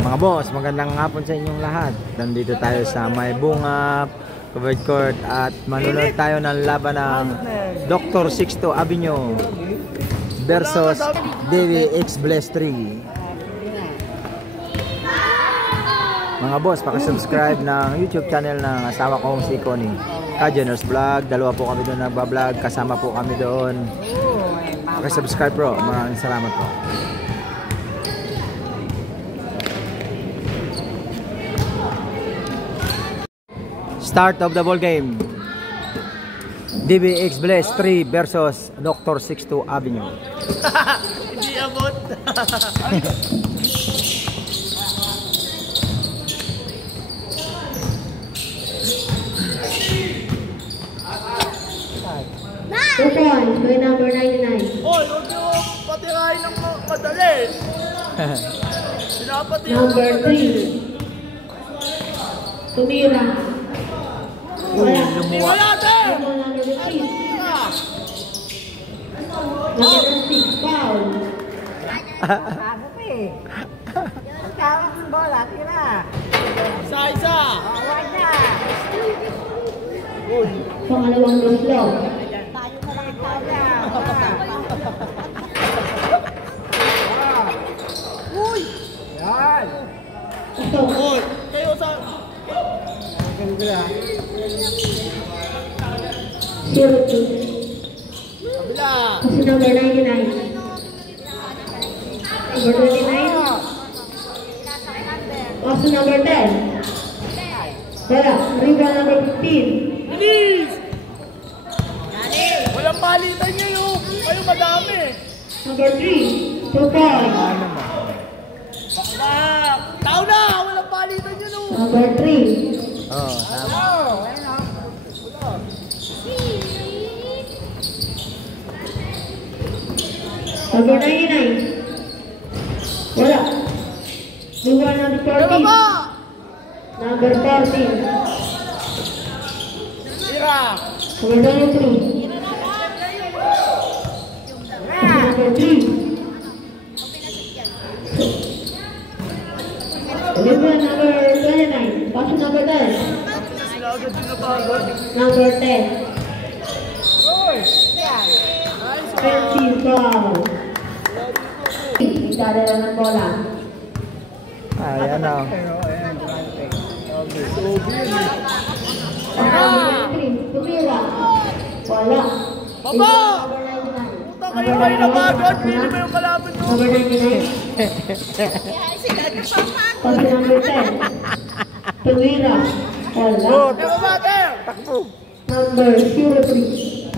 Mga boss, magandang hapon sa inyong lahat. Nandito tayo sa May Bunga Covered Court at manunod tayo ng laban ng Dr. Sixto Avenue versus DBX Bless 3. Mga boss, pakisubscribe ng YouTube channel ng asawa kong si Connie Kajeners Vlog. Dalawa po kami doon nagbablog, kasama po kami doon. Pakisubscribe bro, maraming salamat po. Start of the ball game. DBX Bless 3 versus Dr. Sixto Avenue. Hindi abot. Two points by number 99. Hoy, huwag niyo patirahin ng madali. Number 3. Tumira. Uy, lumuwa. Number 15. Number 6, foul. Ang tawag ng bola, tira. Isa-isa. Award na. Pangalawang guslo. Tayo na lang tayo. Uy! Yan! Ito. Hoy, kayo sa... 0-2. Kabila. Kasi number 99. Number 29. Also number 10. Wala. Rebound number 15. Bilis! Walang palitan niyo yung... Kayo madami. Number 3. 2 points. Tao na! Walang palitan niyo no! Number 3. Oh, tama. Number 99. Wala. Rebound number 14. Number 14. Tira! Number 23. Number 3. Rebound number 29. Pass number 10. Number 10. 20 foul. Itadala ng bola. Ayan o. Tumira. Wala. Baba! Number 99. Puta kayo kayo na bagod! Pili mo yung kalapit nyo! Number 99. Pass number 10. Tumira. Wala. Pero bater! Number 03.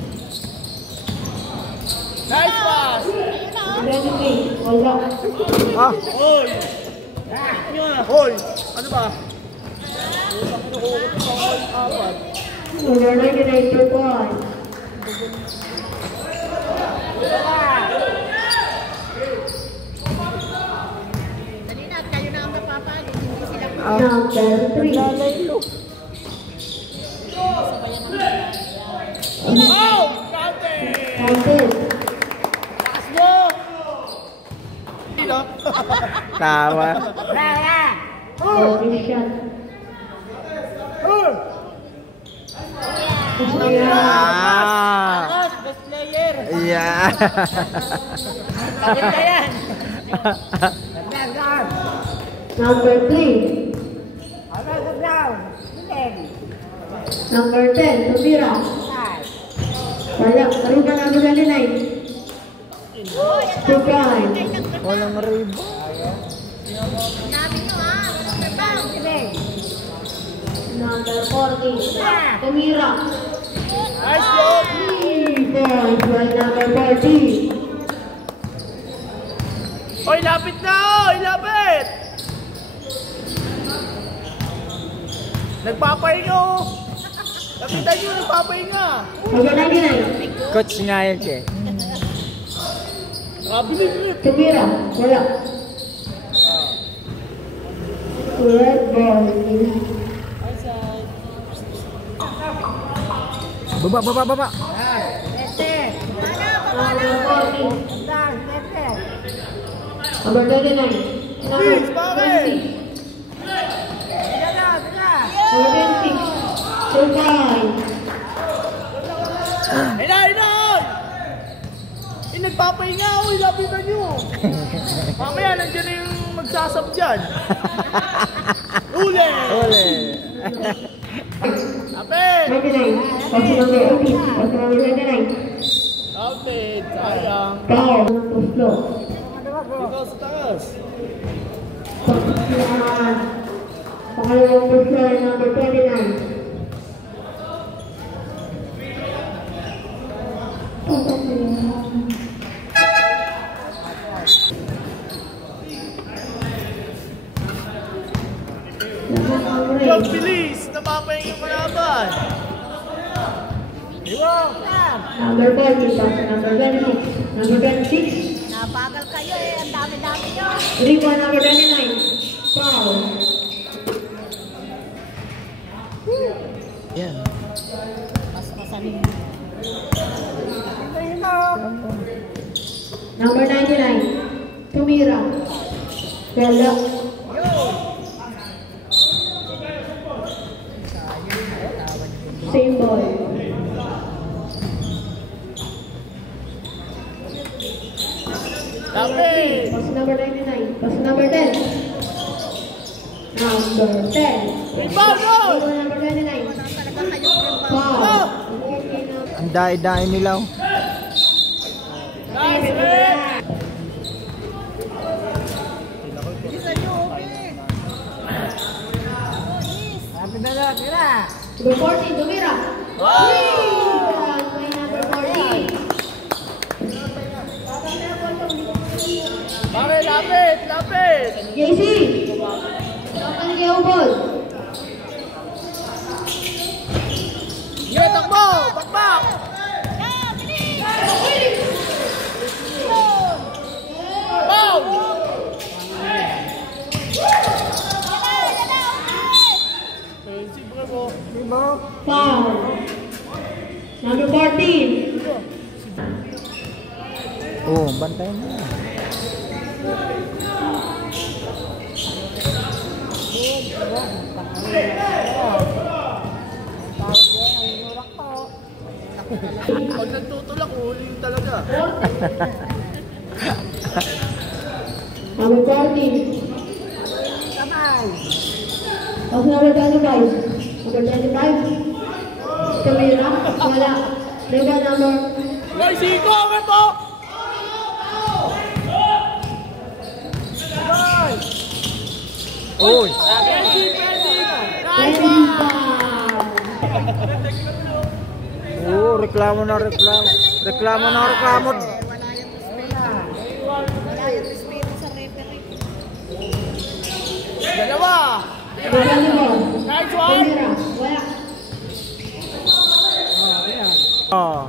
Nice pass! 23. Wala. Ah, Hoy! Hoy! Ano ba? Number 99 2 points. Number 3. Oh! Counting! Counted. Taas mo! Dito? tama. Body shot. Ah! Best player! Yeah. Bakit ka yan? Number 3. Number 10. Tumira. Wala. Rebound number 29. 2 points. Walang ribo. Number 40. Tumira. Nice goal! 3 points by number 40. Oy, lapit na! Oy, lapit! Nagpapahinga oh! Lapitan nyo, nagpapahinga! Number 99. Coach nga yan siya. Bilib! Tumira. Wala. Red ball. Baba. Tete. Number 40. Dan, tete. Number 29. Number Please, bakit? 26. Tira. Number 26. Survive. Inay! Nagpapahinga oh! Lapitan nyo! Mamaya, nandiyan na yung magsasab dyan! Uli! Ole. Lapit! 99. Kasi number 18. Kasi number 29. Lapit! Sayang! Foul. Number slow. Ikaw sa taas! Pagkakasyahan. Pangalawang pusher, number 29. Huwag bilis! Napapahinga yung kalaban! Iwan! Number 40, pass to number 26. Number 26. Nabagal kayo eh. Ang dami-dami nyo. 3-1, number 29. Foul. Yan. Mas-masanin. Number 99. Tumira. Wala. Same ball. Lapit! Pass to number 99. Pass to number 10. Number 10. Rebound goal! Number 29. Talaga kayo yung Foul. Ang dai-dai nila. Oh. Nice, man! Bilisan nyo, okay. Sabi na lang, tira. Number 40, Tumira. By number 40. Bakit? Lapit! JC. Ang kayo ball. Sige, takbo! Bakbak! Bow! Foul. Number 14. Oh, bantayan mo. Pag nagtutulak, huling talaga. Number 14. Kamay. Pass number 25. Number 25. Tumira. Wala. Rebound number. Guys, iko! Ano po? Oy. Nice 20 one! foul. Oh, reklamo na. Reklamo. Wala yung respeto sa referee. Dalawa! Rebound number. Nice one! Tumira. Wala. Oh.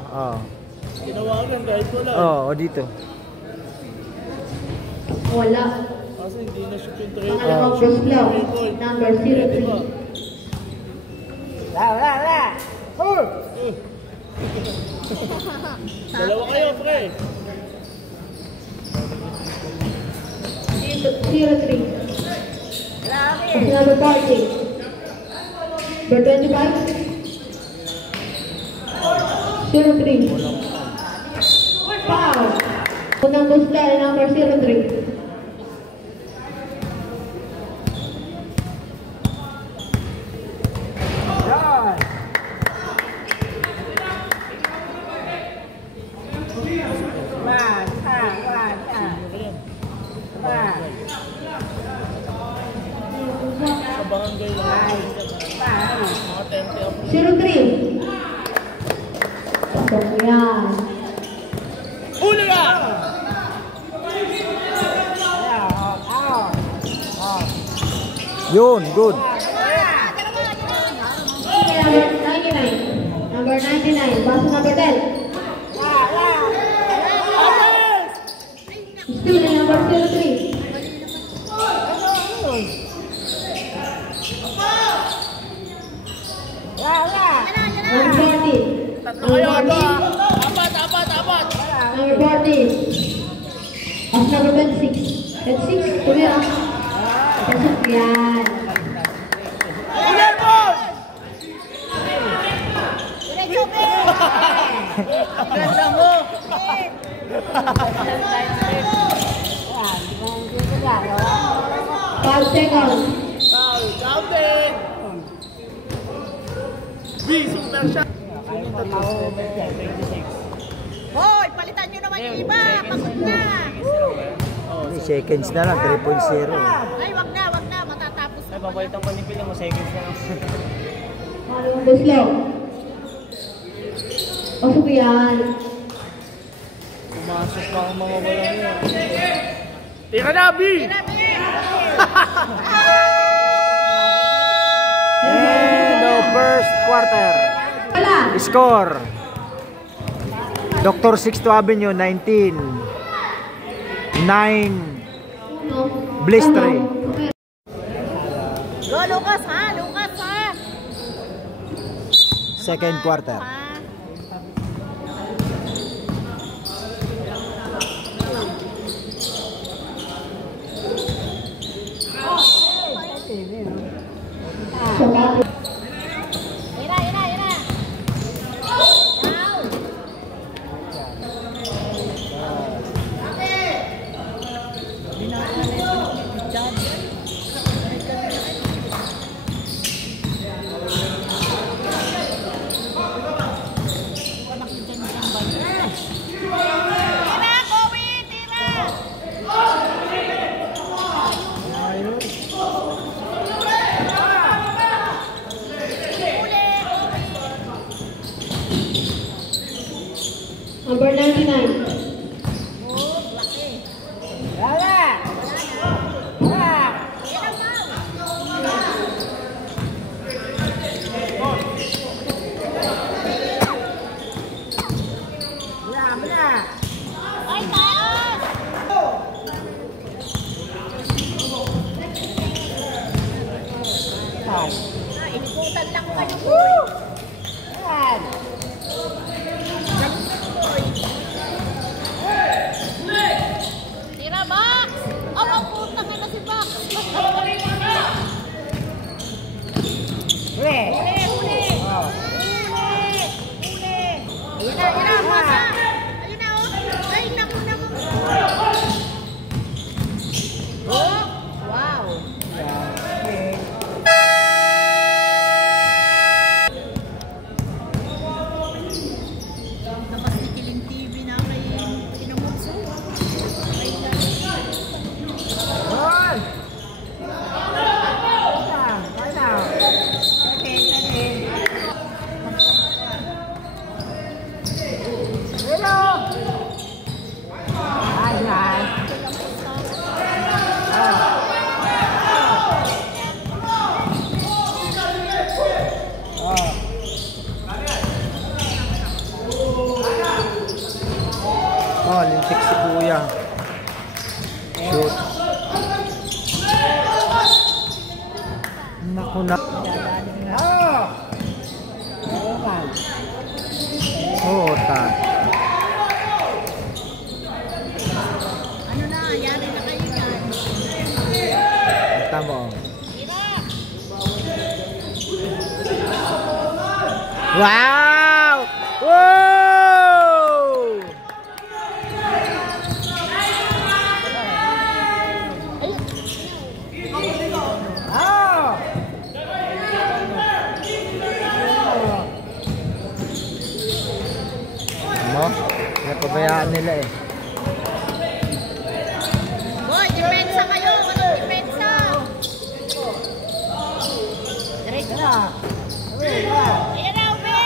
Ginawagan guys, wala. Oh, dito. Wala. Kasi hindi na shoot yung tray. Pangalawang first blow. Number 03. Wala. Dalawa kayo, pre. 03. Pass number 40. Number 25. 03. Foul. Unang booster, number 03. Sa barangay lang. Mga 10 03. Pasok yan. Yun, good. Number 99, pass number 10. Still number 03. Number 40. Tatlo kayo, ano ah. Apat. Number 40. Pass number 26. 26, tumira. Pasok yan. Ulan mo! Ganda mo! 5 seconds. Foul, counting! B, super shot! Hoy, palitan nyo naman yung iba. Pagod na. Seconds na lang, 3.0. Ay, wag na. Matatapos na. Papalitan ko ni Pili mo, seconds na lang. Marunong buslo. Pasok yan. Pumasok pa ako mga walang yan. Tira na, B! And the first quarter. Wala. Score. Dr. Sixto Avenue, 19. 9. Bliss 3. Go, Lucas, ha? Lucas, ha? Second quarter. Ira. Down. Tira, Kobe, tira. Number 99. Ay, taas! Iniputan lang kayo. Yan. Tira, Box! Oh, magputang na si Box! Huli! Ayun na, masa! Ayun na, oh! Ay, naku. Oh! Wow! Nakasikiling TV na kay Kinumutso. Oh, lintik si Kuya. Shoot. Naku na. Oh, ta. Ano na, yari na kayo yan. Tama. Tira! Wow! Wow! Ano? Napabayaan nila eh. Boy, depensa kayo! Anong depensa? Diretso na! Ayan na, Ubi!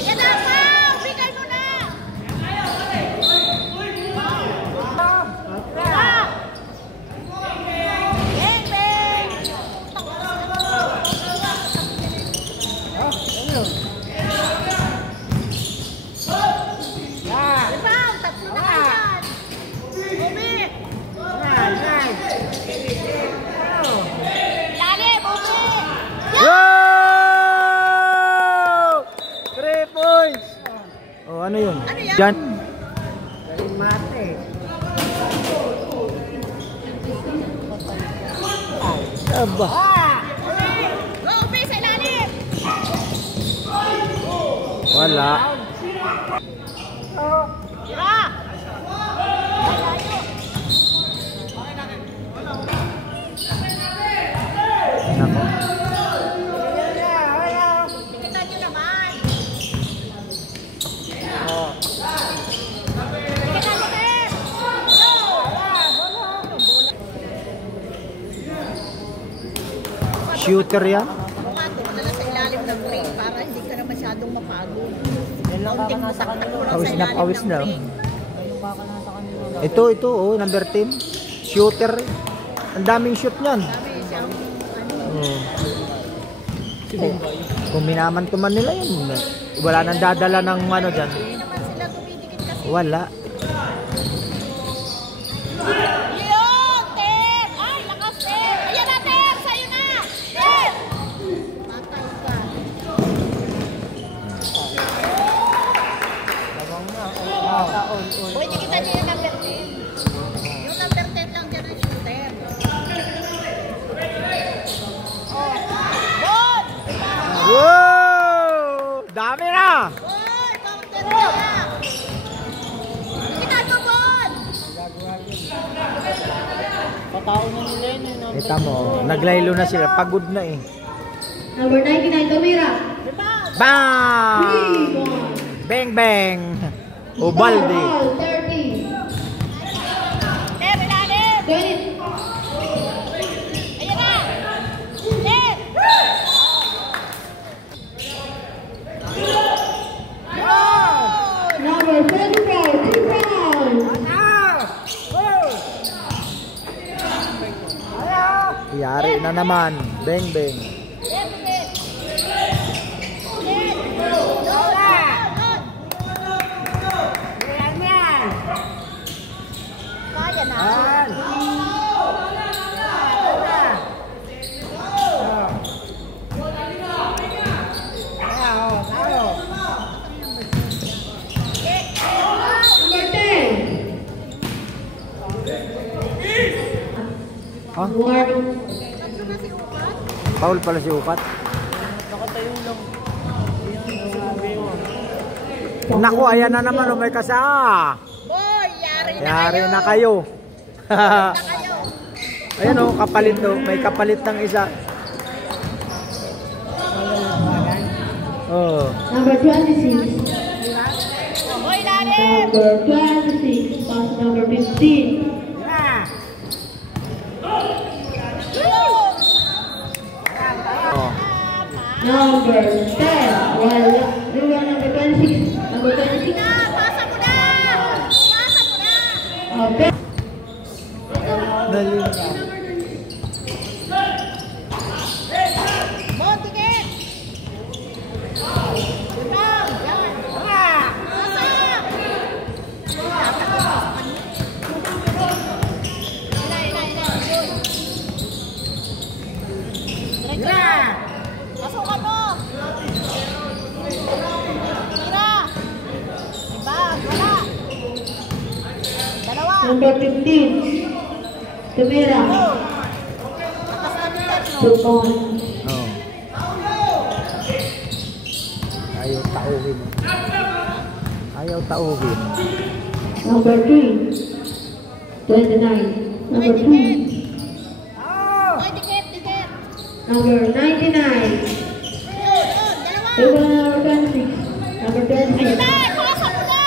Ayan na, Pao! Bigay mo na! Rebound! Tatlo na kayo dyan! Ubi! Lalim! Ubi! Yo! 3 points! Oh, ano yun? Ano yan? Diyan. Aba. Go, Ubi! Sa ilalim! Wala. Tira! Nako. Tikitan nyo naman! Tikitan nyo, Tim! Shooter yan? Ako nga, tumadala sa ilalim ng ring para hindi ka na masyadong mapagod. Konting masak na lang Pawis sa na, ilalim pawis ng na. ring. Ito, oh, number 10. Shooter. Ang daming shoot niyan. Sabi siyang, Oh. Kung minaman-tuman nila yun, wala nang dadala ng ano dyan. hindi naman sila tumidikit kasi. Wala. Yun, Tim! Ay, lakas, Tim! Ayan na, Tim! Sa'yo na! Tim! Matay ka. Uy, tikitan niyo yung number 10. Yung number 10 lang dyan ang shooter. Oh, Bon! Wow! Dami na! Bon! Counter na! Tikitan mo, Bon! Kita mo, naglaylo na sila. Pagod na eh. Number 99, Tomira. Rebound! Bang! 3 points. Bang bang! Ubalde. 30. Tim, ilalim! 20. Ayan na! Tim! Number 24, 2 points. Yari na naman. Bang bang. Tim, Tim! Tim! Lola! Kaya na. Number 10. Ha? One. Tatlo na si Upat. Paul pala si Upat. Naku, ayan na naman. May kasa. Boy, yari na Yari kayo. na kayo. Na kayo. Ayan o, kapalit o. May kapalit ng isa. Oh. Number 26. Boy, lalim! Number 26. Pass number 15. Oh. Number 10. Wala. Number 26. Number 26. Na, pasa mo na! Pasa mo na! Ben. Dali. Mo, tikit! Rebound! Yan! Pasa! Ina. Yun. Diretso. Pasukan mo! Tira! Rebound! Wala! Dalawa! Number 15. Tomira. Lakas na bigat, no? 2 points. Oh. Ayaw tauhin. Ayaw tauhin. Number 3. 29. Number 2. Oy, dikit! Number 99. Yun, dalawa! Number 26. Number 26. Ay, pasa mo na!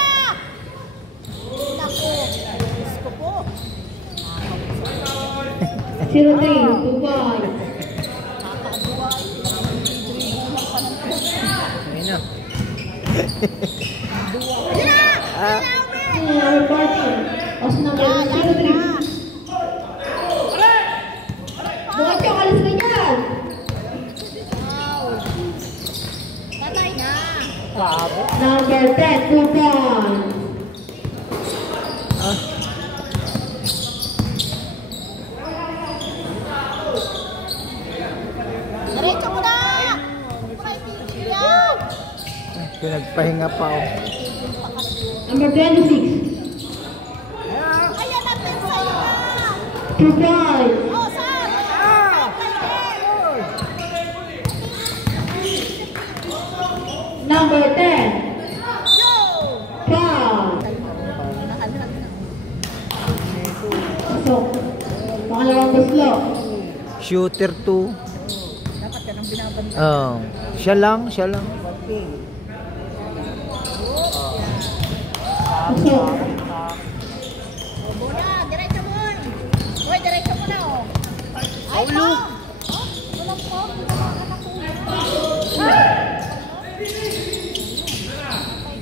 Naku, Diyos ko po. 03. 2 points. Nakakabuwa. Dribble pa ng Ayun na. Yun na! Ah. Number 14. Pass number 03. Bukas yung alis ka dyan. Wow. Number 10, 2 points. Diretso mo na! Yan! Pinagpahinga pa ako. Number 26, Ayan natin sa'yo na! 2 points. Oh, saan? Number 10, Yo! foul. So, pangalawang buslo. Shooter 2. Dapat ka nang binabanda. Oh, siya lang. So, Muna, diretso mo. Uy, diretso mo na, oh. Ay, no! Oh, walang po.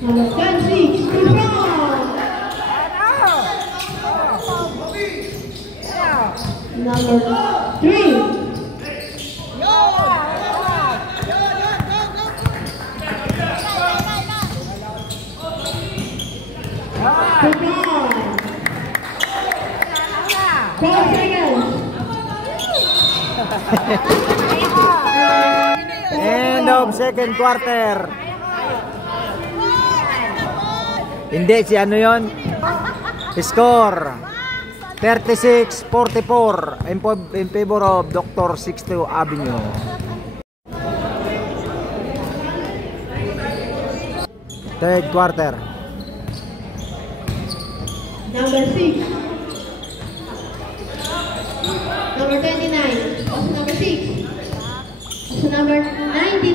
number 26, 2 points. Number 3, Yo! Yo, go, go! Ay, 2 points. 4 seconds. End of second quarter. Hindi, si ano yon? Score 36-44 in favor of Dr. Sixto Avenue. Third quarter. Number 6, number 29, also number 6, also number 99,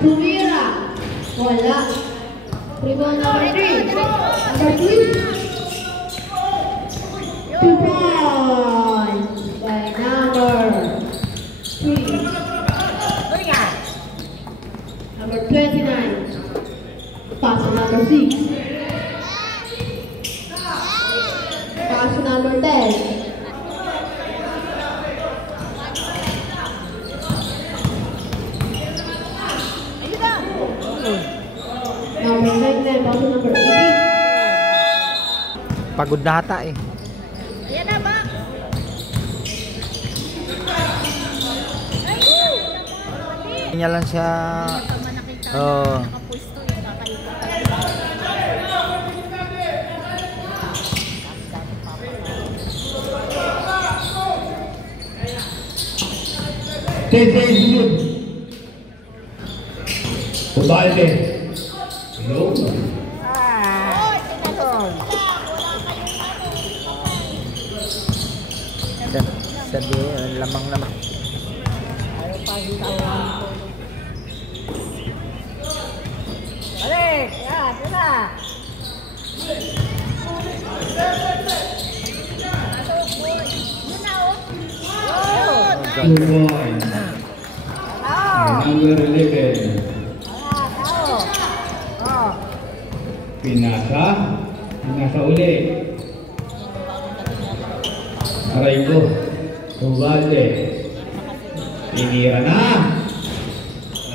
Tumira, wala. Rebound number 3, number 2 points by number 3, number 29, pass to number 6, pass to number 10. Number 9, pass to number 18. Pagod na ata eh. ayan na ba? Niya lang siya. Pag manakita Oh. na nakapwesto, yung kakaiba. Ubalde. Hello. Oy, tinatapos lang. Wala kayong Sabi, lamang. Balik! Yan, yun na! Yun na, oh! Yun! Two points. Number 11. Pinasa. Pinasa uli. Aray ko. Ubalde. Tinira na.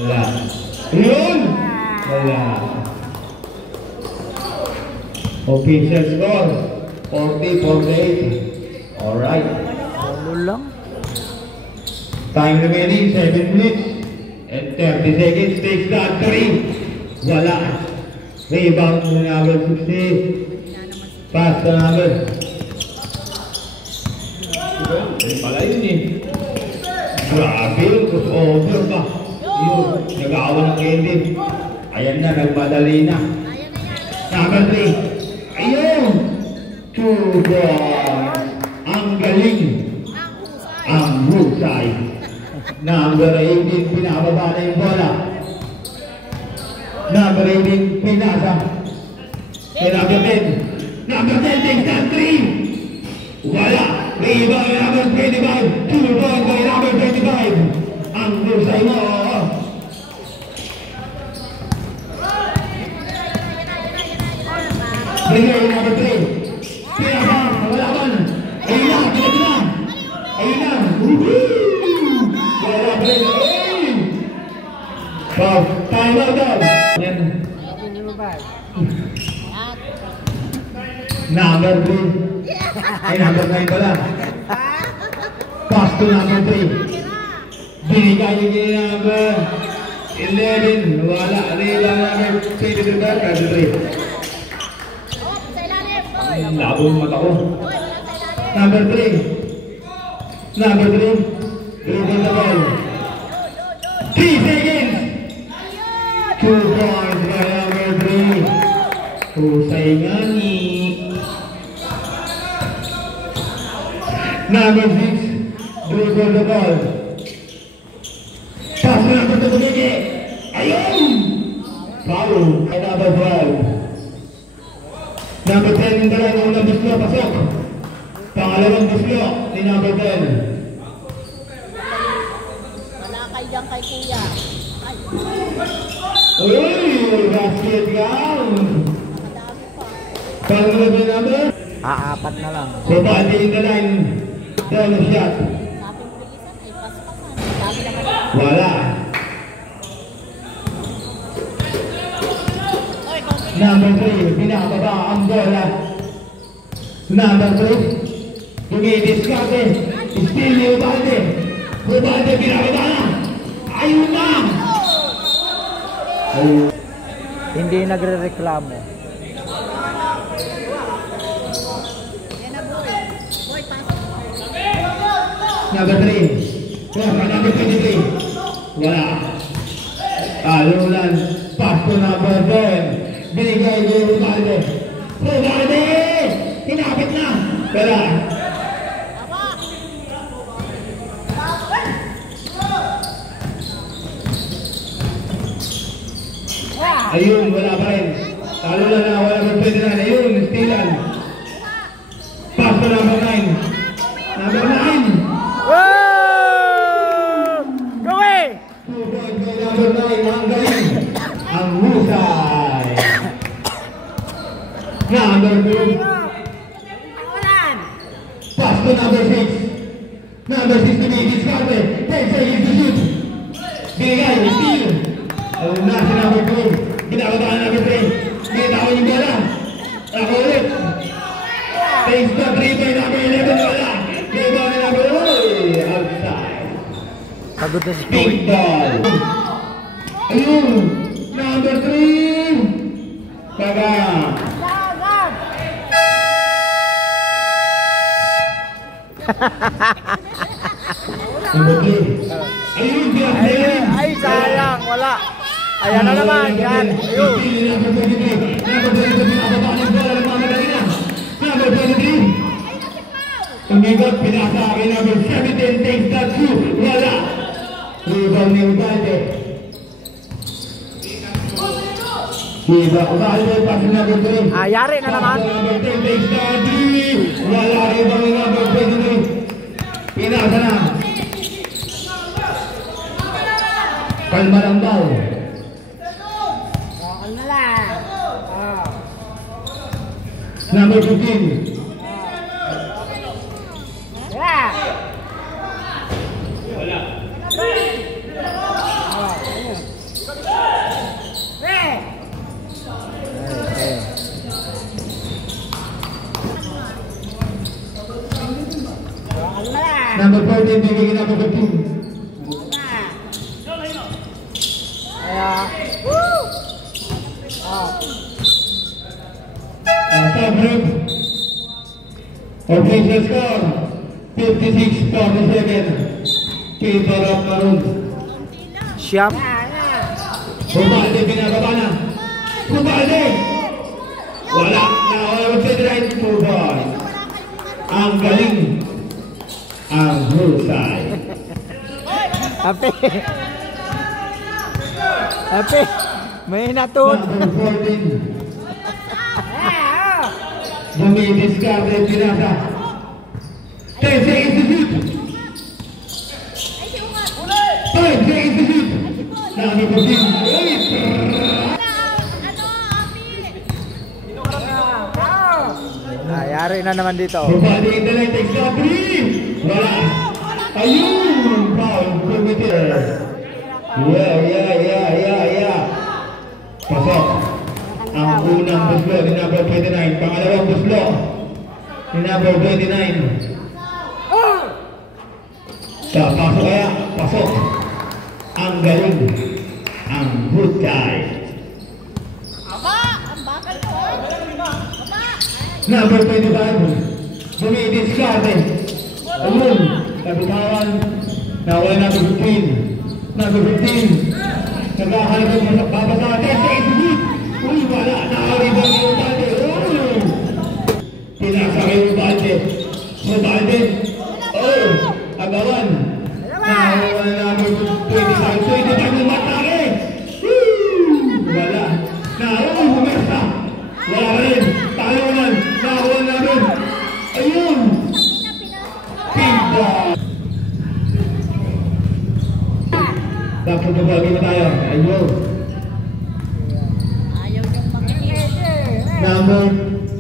Wala. Yun! Wala. Official score. 40-48. Alright. Ulo lang. Time remaining 7 minutes and 30 seconds. Takes that 3. Wala. Rebound to number 60. Pass to number. Yan pala yun eh. Grabe yun. Over ba? Yun. Nag-aawa ng candy. Ayan na. Nagmadali na. Number 3. Ayun. 2 points. Ang galing. Ang husay. Number 18, pinababa na yung bola. Number 18, pinasa. Kay number 10. Number 10 takes that 3. Wala. Rebound number 25. 2 points by number 25. Ang husay mo. Bigay number 3. Pinasa. Wala man. Ayun na. Ayun na. Ayun na. Wala break. Wow, time out daw. Yan. Number 3. Ay, number 9 pala. Pass to number 3. Binigay niya kay number 11. Wala. Rebound number 23. Labo yung mata ko. Number 3. Number 3. Dribble the ball. 3 seconds. 2 points by number 3. Husay nga ni. Number 6. Dribble the ball. Pass na number 2 Gigi. Ayun! Foul. Ay number 12. Number 10 yung dala ng unang buslo. Pasok. Pangalawang buslo ni number 10. Wala kayo dyan kay kuya. Ay, Uy! Basket gown! madami pa. Pangalawang yung number. Apat na lang. So, bali in the line. Down the shot. Sabi mo bilisan ay paspasan. Dami naman. Wala. Oy, konti. Number 3, binababa ang bola. Number 3, dumidiskarte. Still ni Ubalde. Ubalde, binababa na. Ayun na! Hindi nagre-reklamo. Yan na boy. Boy, pasok. Number 3. Number 23. Wala. Alulan. Pass to number 10. Binigay kay Ubalde. Ubalde! Tinapit na. Wala. Ayun, wala pa rin. Talo na, wala pa pwede na. Ayun, stealan. Pass to number 9. Number 9. Wow! Gawin! 2 points by number 9. Ang galing. Ang husay. Number 2. Pass to number 6. Number 6 to be discarded. 10 seconds to shoot. Binigay, steal. Ayun na si number 2. Binababa na number 3. Binitawan yung bola. Ako ulit. Takes the 3 by number 11. Wala. Rebound na number 1. Outside. Pagod na si Big Chloe. ball. Ayun. Number 3. Baga. Number 3. Ayun. Ay, sayang. Wala. Ayan na naman. Yan. Ayun. Number 23. Number 23. Binababa ng bola. Nagmamadali na. Number 23. Umigot. Pinasa kay number 17. Takes that 2. Wala. Rebound ni Ubalde. Ubalde. Pass number 3. Yari na naman. Number 10 takes that 3. Wala. Rebound ni number 23. Pinasa na. Kalma lang daw. Kalma lang. Number 15. Yeah. Number 14, bigay number 15. Top group. Official score 56-47. Peter of Maroon. Siyam. Ubalde, binababa na. Ubalde! Wala. Nawala mo sa right to boy. Ang galing. Ang husay. Ape. Ape. May natun. Number 14. Dumidiskarte, pinasa. 10 seconds to shoot. 5 seconds to shoot. Number 14. Yari na naman dito. Bumali in the line, takes the 3. Wala. Ayun! Foul committed. Yeah. Pasok. Unang buslo ni number 29. Pangalawang buslo ni number 29. Sa pasok kaya, pasok. Ang galing. Ang hutay. Aba! Ang bakal ko. Aba! Number 25. Dumidiskarte. Ayun. Kapitawan. Nawala number 15. Number 15. Naghahalap mo sa babasate. Sa isip. Uy, wala. Nakaribang yung Ubalde. Pinasakay yung Ubalde. Ubalde. Oh, agawan. Nawala number 25. 25 yung matake. Wala. Nawala bumersa. Wala rin. Talunan. Nawala namin. Ayun. Pinta. Dapat nabagi na tayo. Ayun. Ayaw niyong makikita. Number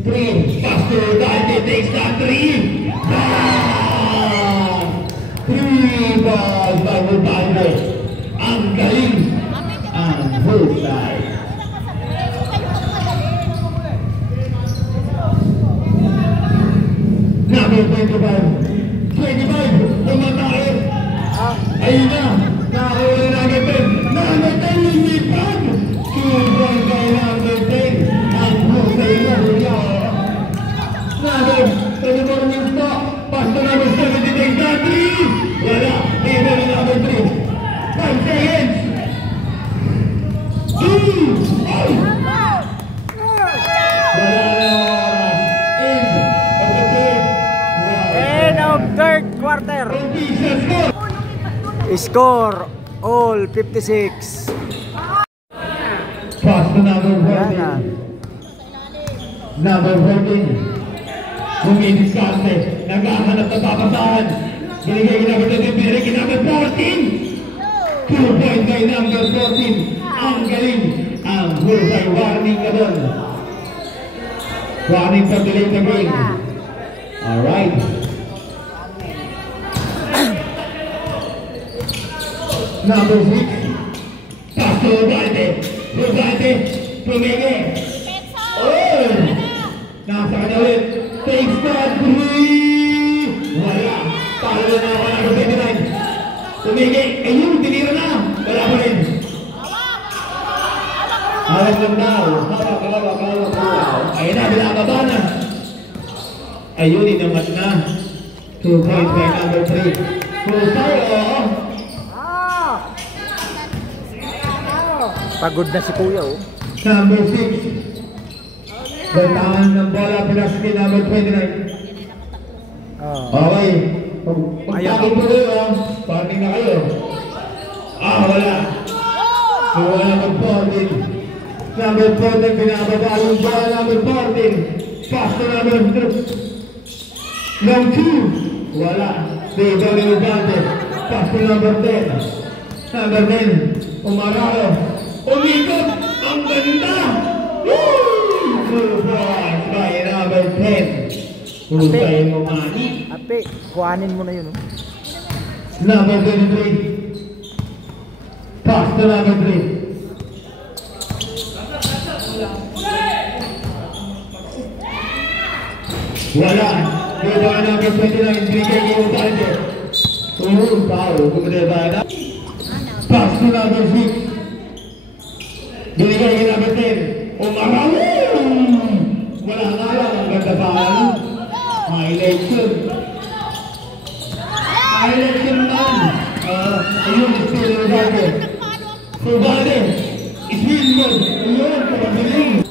3. Pastor Dante takes that 3. 3 balls by Ubalde. Ang galing. Ang husay. Number 25. 25. Tumatay. Ayun na. Nakahuli na agad. Number 10 lumipad. 2 balls by number 10. Ang husay na huli. Number 24 minuto. Pastor number 70 takes that 3. Wala. Iba na number 3. 5 seconds. Ay! End of third quarter. Score all 56. Pass to number Ayan na. 14. Number 14. Bumidiskarte. Naghahanap na papasahan. Binigay ginamit na tinipiri. Ginamit 14. 2 points by number 14. Ang galing. Ang husay. Warning ka doon. Warning for delay the game. Alright. Number 6. Pastor Ubalde. Ubalde. Pumili. Oh! Nasa kanya ulit. Takes that 3. Wala. Talo na ako number 29. Pumili. Ayun, tinira na. Wala pa rin. Hawak lang daw. Hawak. Ayun na, binababa na. Ayun, inamat na. 2 points by number 3. Husay, oh. Pagod na si Kuya, oh. Number 6. Bantahan ng bola, pinasok number 29. Okay. Pagpagin po kayo, ah. Parting na kayo. Wala. So, wala mag-14. Number 14, pinababa yung bola, number 14. Pass to number 3. Long 2. Wala. Dito rin yung bante. Pass to number 10. Number 10. Umararo. Umikot. Ang ganda. Woo! 2 points by number 10. Husay mo mani. Ape, kuhanin mo na yun, oh. Number 23. Pass to number 3. Wala. Dito ang number 29. Binigay ni Ubalde. Foul. Kumuleba na. Pass to number 6. Binigay ni number 10. Umaraw! Wala nga lang. Ang ganda pa. Highlight yun. Highlight yun man. Ayun, still Ubalde. Ubalde. Iswin mo. Ayun, kapabiling.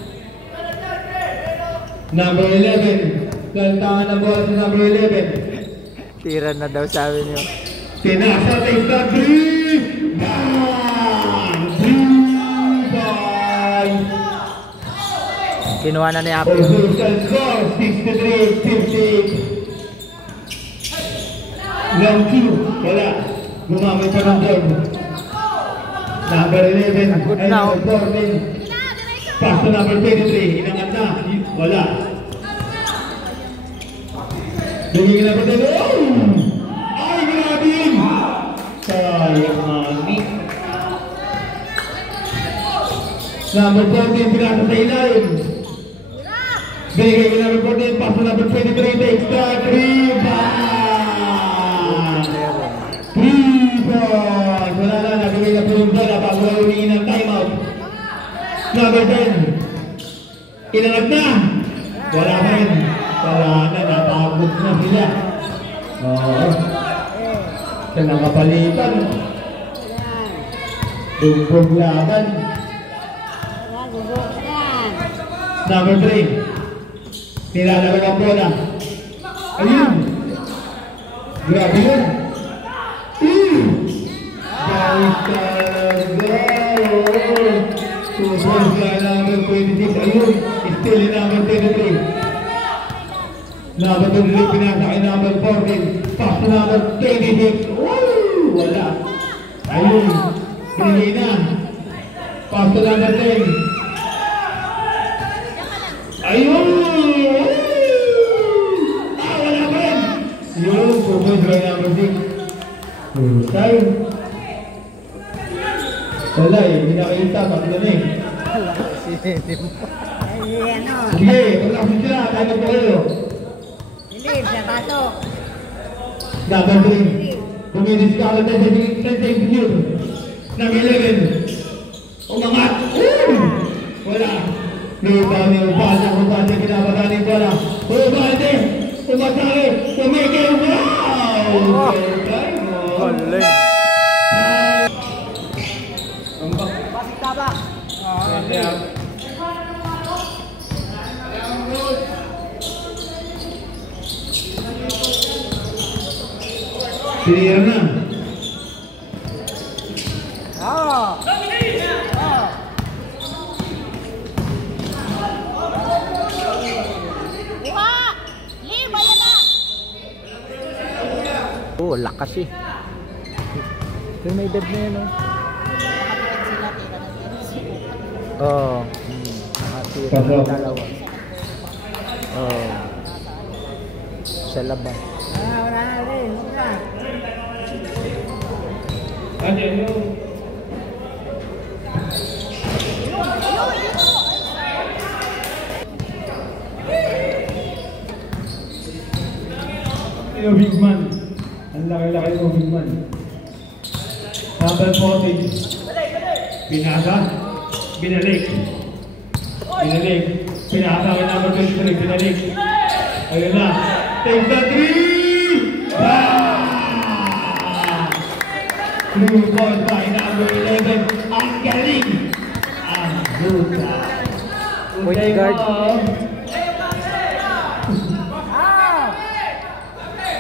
Number 11. Lantangan ng bola sa number 11. Tira na daw, sabi niyo. Tinasa takes the 3. Bang! 3 points. Kinuha na ni Ape. Official score 63-50. Long 2. Wala. Gumamit pa ng board. Number 11. Good And now. number 14. Pass to number 23. Inangat na. Wala. Bigyan na ba tayo? Ay, grabe yun! Sayang mami. Number 14, pinasa sa ilalim. Binigay kay number 14, pass to number 23, takes the 3 points. 3 points. Wala na, nabigay na po yung bola bago na humingi ng timeout. Number 10. Inangat na. Wala pa rin. Wala na, napagod na sila. Oo. Sa nakapalitan. Dugbog laban. Number 3. Nilalagay ang bola. Ayun. Grabe yun. Guys, Subos kay number 26. Ayun. Still in number 23. Number 23 pinasa kay number 14. Pass to number 26. Wala. Ayun. Pinigay na. Pass to number 10. Ayun! Wala pa rin! Yun, Subos kay number 6. Tayo. Wala eh, hindi nakita, tatlo na eh. Sige, pagkasin sila, tayo po kayo. Hindi, siya bato. Number 3. Bumilis ka agad sa execute. Number 11. Umangat. Wala. Lupang yung bala kung saan siya pinapagaling pala. Ubalde! Umatake! Tumigil! Wow! Galing. Basik tabak. Clear na. Iwa! Lima yan na! Oh, lakas eh. Pero may edad na yan, oh. Oo. Nakatira ng dalawa. Oo. Sa laban. Wala na rin. Wala. Yung big man. Ang laki-laki ng big man. Number 14. Pinasa. Binalik. Binalik. Pinasa kay number 23. Binalik. Ayun na. Take the 3! Ah! 3 points by number 11. Ang galing! Ang buta. Point guard.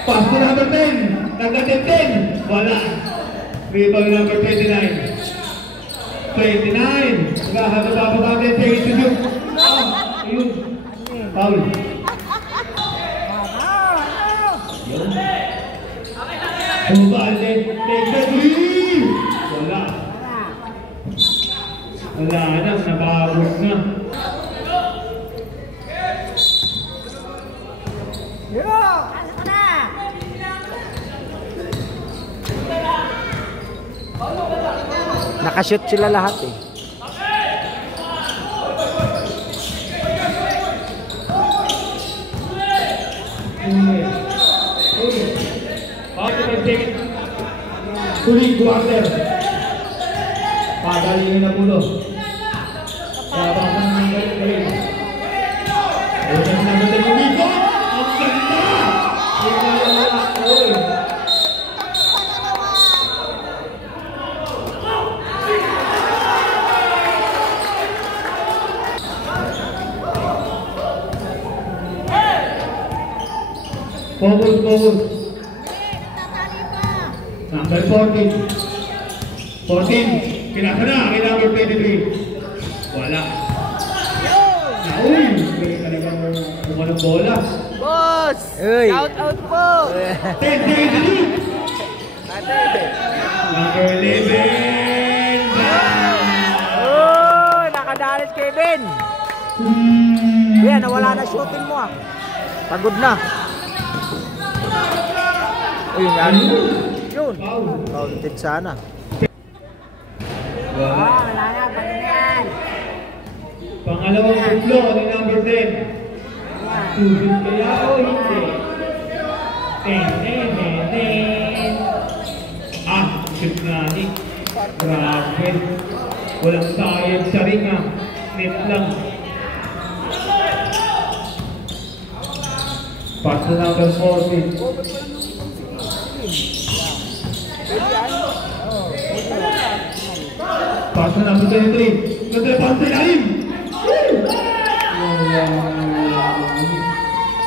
Pass to number 10. Nagdating 10. Wala. Rebound number 29. 29. Naghahababa natin. Take it to shoot. Ayun. Foul. Yun. Ubalde. Take the 3. Wala. Wala na. Nababot na. Nakashoot sila lahat eh. Tuloy quarter. Pagalingin na pulo. Kaya baka nang galing. Ayun na naman na dito. Ang ganda! Forward. Number 14. 14. Pinasa na kay number 23. Wala. Uy! Galing talagang kumuha ng bola. Boss! Uy! Shout out po! 10 days to do. Number 11. Oh! Nakadalit kay Ben! Yan, nawala na shooting mo ah. Pagod na. Uy, yan. Yun. Counted sana. Wala na, pag yan. Pangalawang putlo ni number 10. Susunod kaya o hindi? Shoot nga ni. Grabe. Walang sayang sa ring ah. Net lang. Pass na number 14. Pass na number 23. Naglapan sa ilalim.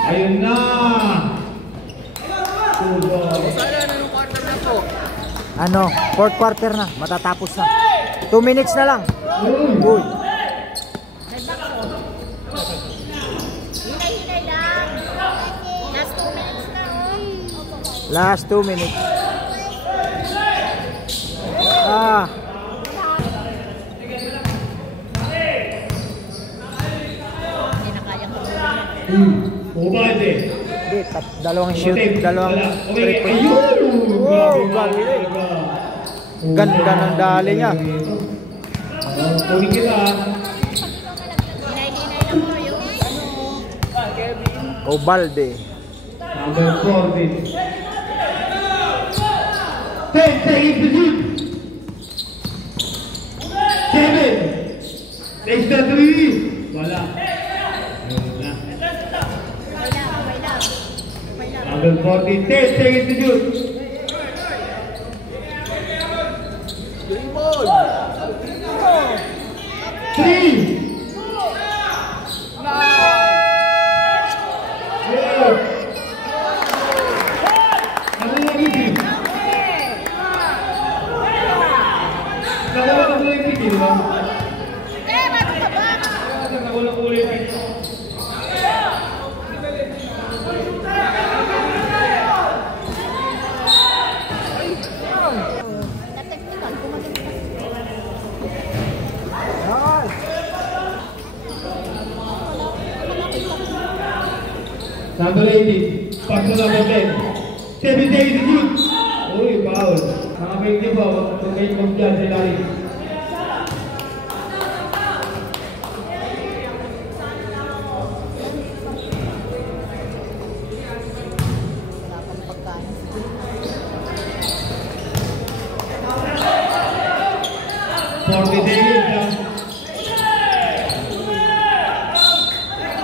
Ayun na. Ano, fourth quarter na, matatapos na. 2 minutes na lang. Uy. Hinay-hinay lang. Last 2 minutes na. Last 2 minutes. Ah. Hindi na kayang Ubalde. Hindi, dalawang shoot, dalawang 3 point. Wow, galing. Ganda ng dali niya. Kunin kita. hinay-hinay lang po yung Ubalde. Number 14. 10 seconds to shoot. 7. Extra 3. Wala. Ayun na. Number 14. 10 seconds to shoot. Three. Ano lagi sih? Nakuha ko yung tigil mo. Nakuha ko yung tigil. Number 18, pass to number 10. 7 seconds to shoot. Uy, foul. Mga pwede ba? Huwag kayo mag-dyan sa ilalim.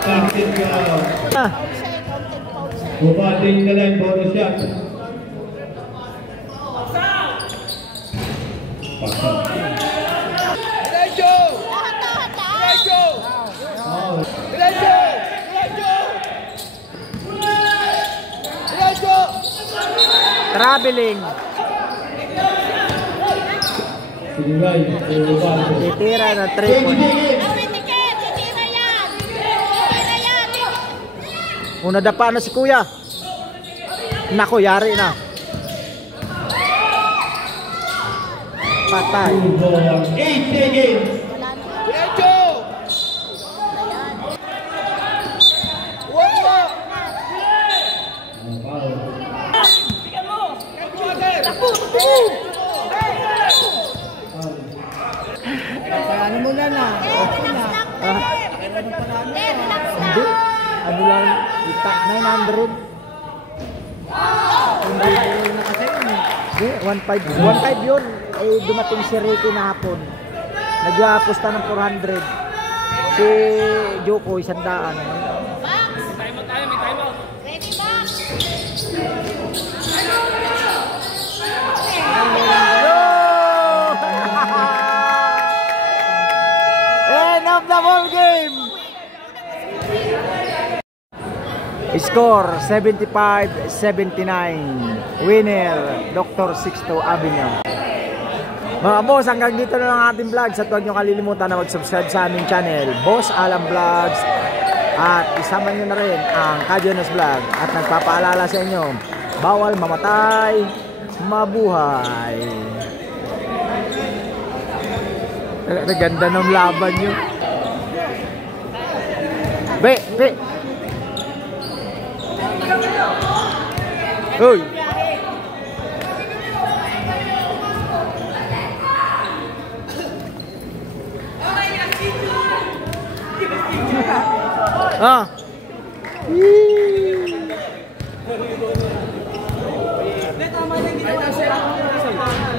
Basket ka. Bumating na lang, bonus shot. Traveling. Sinigay, Titira na 3 point. Una dapa na si Kuya. Nako, yari na. Patay. 8 seconds. Ano mo na na? Hindi. Ano lang, itak 900. Hindi, 1.5 yun. Eh, dumating si Ricky na hapon. Nag-apusta ng 400. Si Joko, 100. Ready, Max? End of the ball game. Score 75-79. Winner Dr. Sixto Avenue. Mga boss, hanggang dito na lang ating vlog. At huwag nyo kalilimutan na mag-subscribe sa aming channel, Boss Alam Vlogs. At isama nyo na rin ang Kajonas Vlog. At nagpapaalala sa inyo, bawal mamatay, mabuhay. Ganda ng laban nyo. Be! Uy! Ah! Ay, tama na yung ginawa.